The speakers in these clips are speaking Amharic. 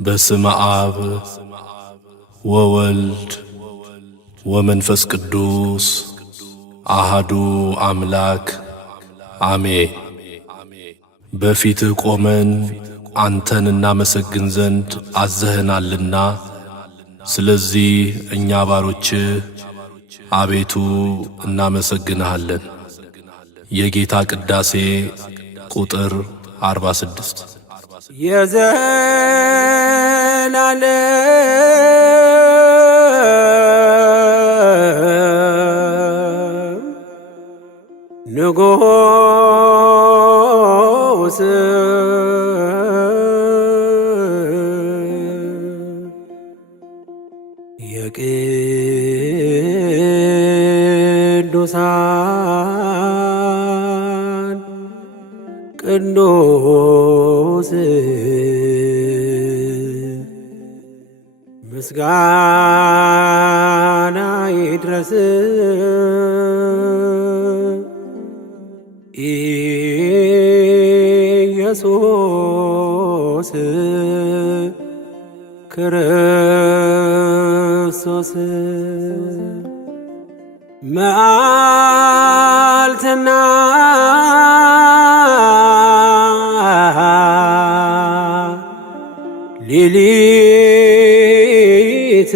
በስመ አብ ወወልድ ወመንፈስ ቅዱስ አሃዱ አምላክ አሜን። በፊትህ ቆመን አንተን እናመሰግን ዘንድ አዘኸናልና፣ ስለዚህ እኛ ባሮችህ አቤቱ እናመሰግንሃለን። የጌታ ቅዳሴ ቁጥር 46 የዘላለም ንጉሥ የቅዱሳን ቅዱስ ምስጋና ይድረስ ኢየሱስ ክርስቶስ። መዓልትና ሌሊት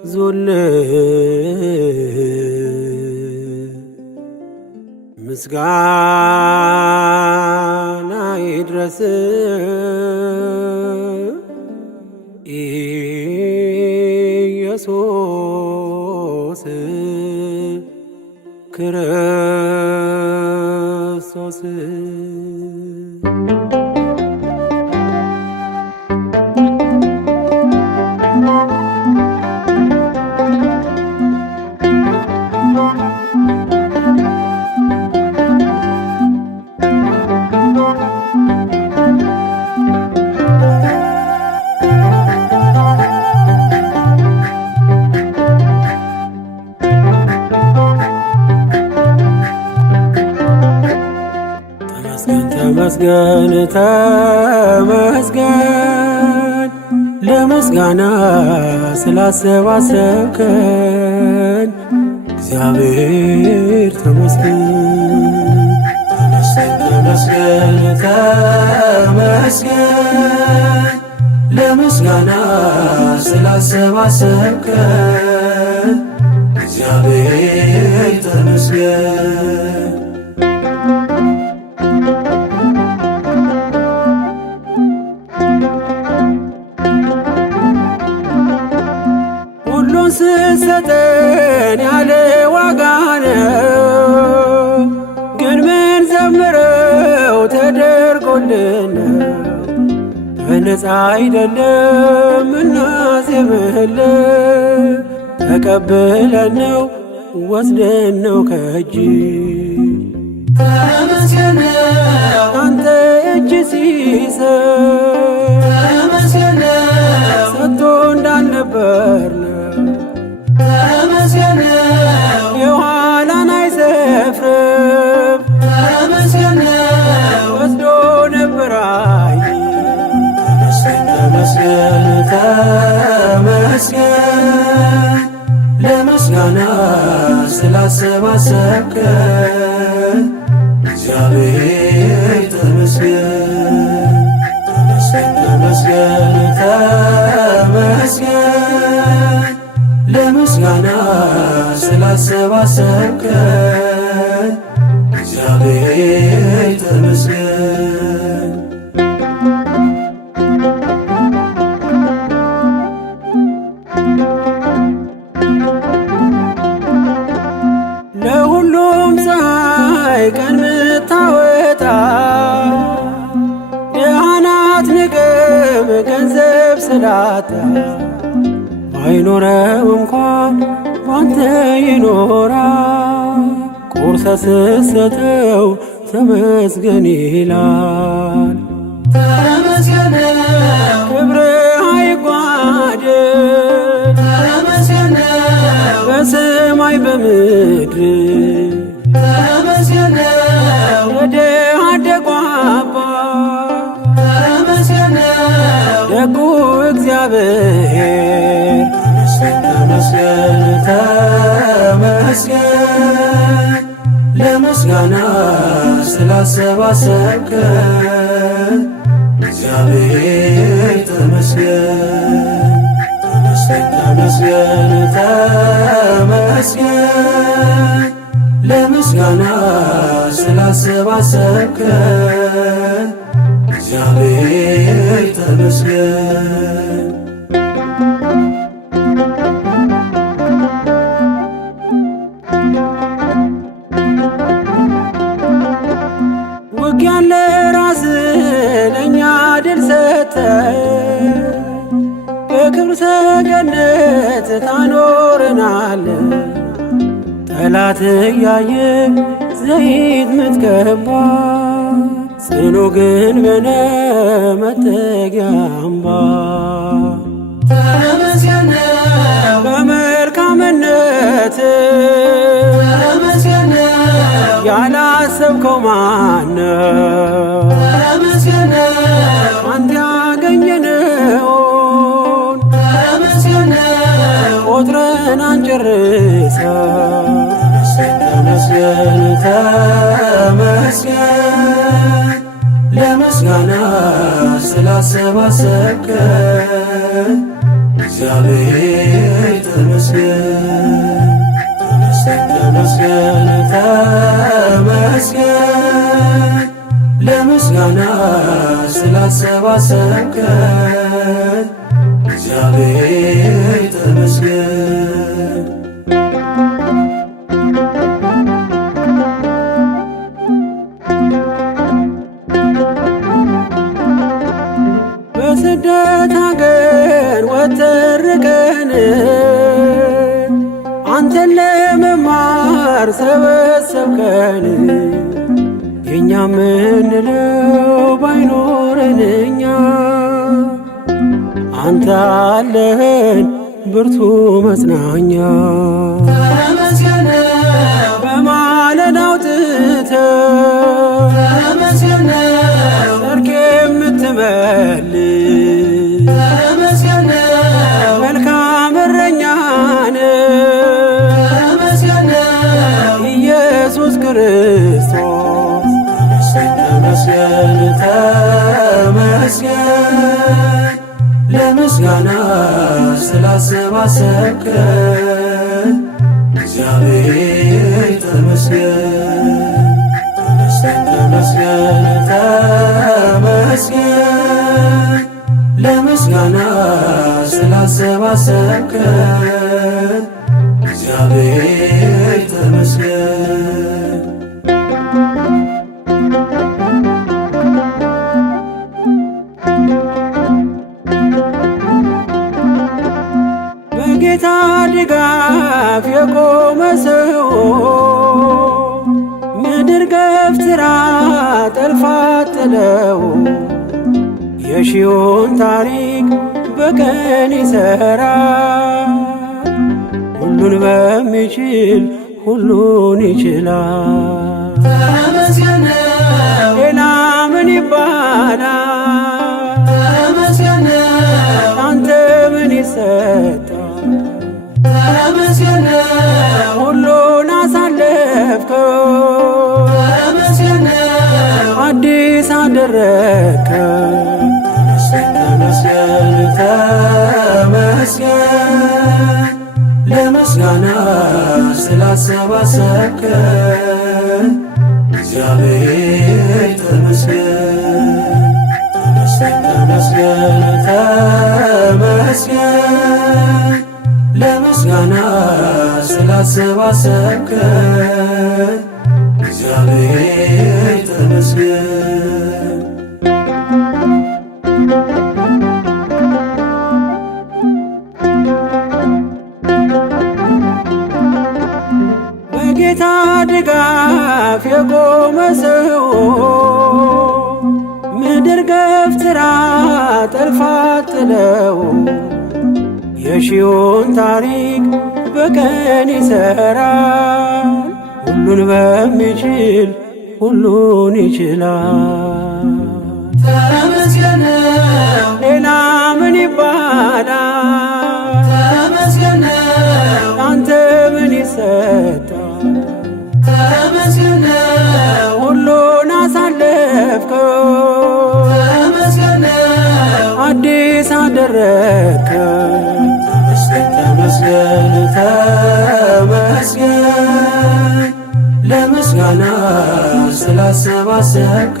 የሚታዘዙልህ ምስጋና ይድረስ ኢየሱስ ክርስቶስ። ተመስገን ተመስገን ለምስጋና ስላሰባሰብከን እግዚአብሔር ተመስገን። ተመስገን ተመስገን ለምስጋና ስላሰባሰብከን እግዚአብሔር ተመስገን። ስትሰጠን ያለ ዋጋ ነው፣ ግን ምን ዘምረው ተደርጎልን በነፃ አይደለም እናዜምህልን። ተቀብለን ነው ወስደን ነው ከእጅ ተመስገን አንተ እጅ ሲሰጥ ተመስገን ሰጥቶ እንዳልነበር ተመስገን የኋላን አይሰፍርም ተመስገን ወስዶ ነበር አይ ተመስገን ተመስገን ለምስጋና ስላሰባሰብከን እግዚአብሔር ተመስገን። ተመስገን ተመስገን ለምስጋና ስላሰባሰብከን እግዚአብሔር ተመስገን። ለሁሉም ፀሐይ ቀን ምታወጣ ደሃናት ንቅም ገንዘብ ስላጣ ባይኖረው እንኳን ባንተ ይኖራል። ቁርሰ ስትሰጠው ተመስገን ይላል። ተመስገን ክብርህ አይጓደል በሰማይ በምድር ተመስገን ነው የድሃ አደጉ አባት ተመስገን ነው ደጉ እግዚአብሔር ተመስገን ተመስገን ለምስጋና ስላሰባሰብከን እግዚአብሔር ተመስገን ተመስገን ተመስገን ለምስጋና ስላሰባሰብከን እግዚአብሔር ተመስገን ውጊያን ለራስህ ለእኛ ድል ሰጠህ በክብር ሰገነት ታኖረናለህ ጠላት እያየ ዘይት ምትቀባ ጽኑ ግንብ ነህ መጠጊያ አምባ ተመስገን ነው በመልካምነት ተመስገን ነው ያላሰብከው ማነው? ተመስገን ነው አንተ ያገኘነውን ተመስገን ነው ቆጥረን አንጨርሰው። ተመስገን ተመስገን ለምስጋና ስላሰባሰብከን እግዚአብሔር ተመስገን ተመስገን ተመስገን ለምስጋና ስላሰባሰብከን እግዚአብሔር ተመስገን በስደት አገር ወተርቀን አንተን ለመማር ሰበሰብከን የእኛ ምንለው ባይኖረን እኛ አንተ አለህን ብርቱ መጽናኛ ተመስገን ነው በማለዳ አውጥተህ ተመስገን ነው ሰርክ የምትመልስ ተመስገን ነው መልካም እረኛ ነህ ተመስገን ነው ኢየሱስ ክርስቶስ ተመስገን ተመስገን ለምስጋና ስላሰባሰብከን እግዚአብሔር ተመስገን ተመስገን ተመስገን ለምስጋና ስላሰባሰብከን እግዚአብሔር ተመስገን በጌታ ድጋፍ የቆመ ሰው ምድር ገፍትራ ጠልፋ ጥለው የሺውን ታሪክ በቀን ይሠራል። ሁሉን በሚችል ሁሉን ይችላል። ተመስገን ነው ሌላ ምን ይባላል? ተመስገን ነው አንተ ምን ይሰጣል? ተመስገን ነው ሁሉን አሳለፍከው ተመስገን ነው አዲስ አደረግከው። ተመስገን ተመስገን ለምስጋና ስላሰባሰብከን እግዚአብሔር ተመስገን ተመስገን ተመስገን ለምስጋና ስላሰባሰብከን እግዚአብሔር ተመስገን በጌታ ድጋፍ የቆመ ሰው ምድር ገፍትራ ጠልፋ ጥለው የሺውን ታሪክ በቀን ይሰራል። ሁሉን በሚችል ሁሉን ይችላል። ተመስገን ሌላ ምን ይባላል? ተመስገን አንተ ምን ይሰጣል? ተመስገን ሁሉን አሳለፍከው፣ ተመስገን አዲስ አደረግከው። ተመስገን ተመስገን ለምስጋና ስላሰባሰብከን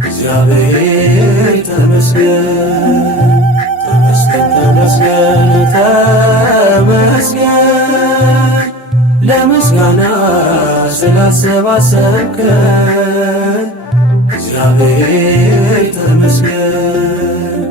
እግዚአብሔር ተመስገን። ተመስገን ተመስገን ተመስገን ለምስጋና ስላሰባሰብከን እግዚአብሔር ተመስገን።